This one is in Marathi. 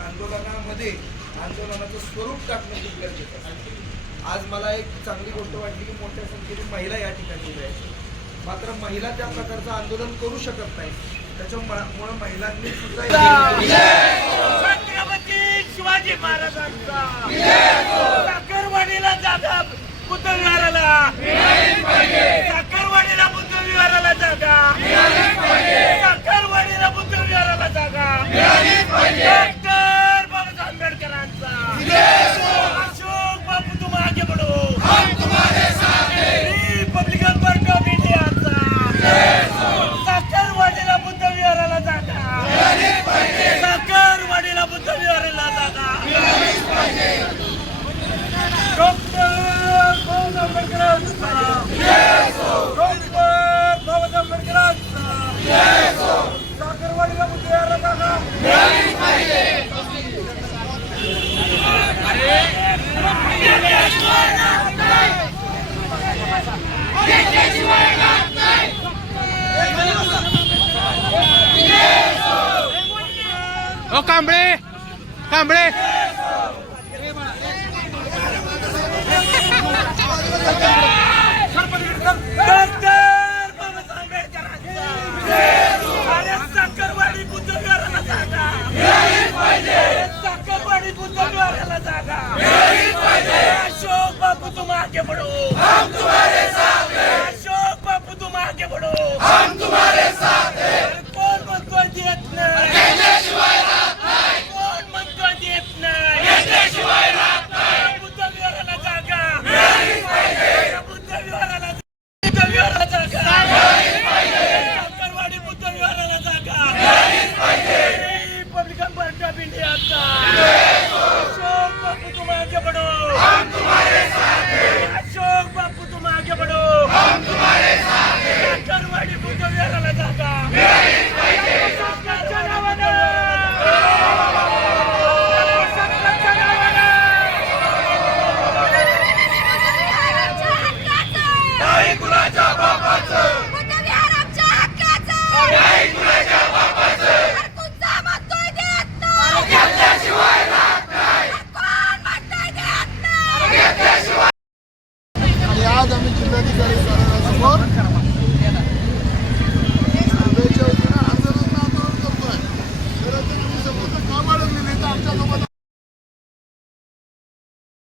आंदोलनामध्ये आंदोलनाचं स्वरूप टाकणं खूप गरजेचं आहे. आज मला एक चांगली गोष्ट वाटली की मोठ्या संख्येने महिला या ठिकाणी जायच्या मात्र महिला त्या प्रकारचं आंदोलन करू शकत नाही त्याच्यामुळे महिलांनी सुद्धा छत्रपती शिवाजी महाराजांचा. साखरवाडीला जागा बुद्ध साखरवाडीला बुद्ध विहाराला जागा. साखरवाडीला बुद्ध विहाराला जागा. बाबासाहेब आंबेडकरांचा डॉक्टर बाबासाहेब आंबेडकरांचा साखरवाडीला बुद्ध विहाराला जागा ओ कांबळे कांबळे बुद्ध विहाराला जागा. अशोक बापू तुम आगे बढ़ो हम तुम्हारे साथ अशोक बापू तुम आगे बढ़ो आज आम्ही जिल्हाधिकारी कार्यालयासमोर सर्वेच्या वतीनं आंदोलन आंदोलन करतोय. खरं तर तुम्ही समोर का बाळगलेले तर आमच्या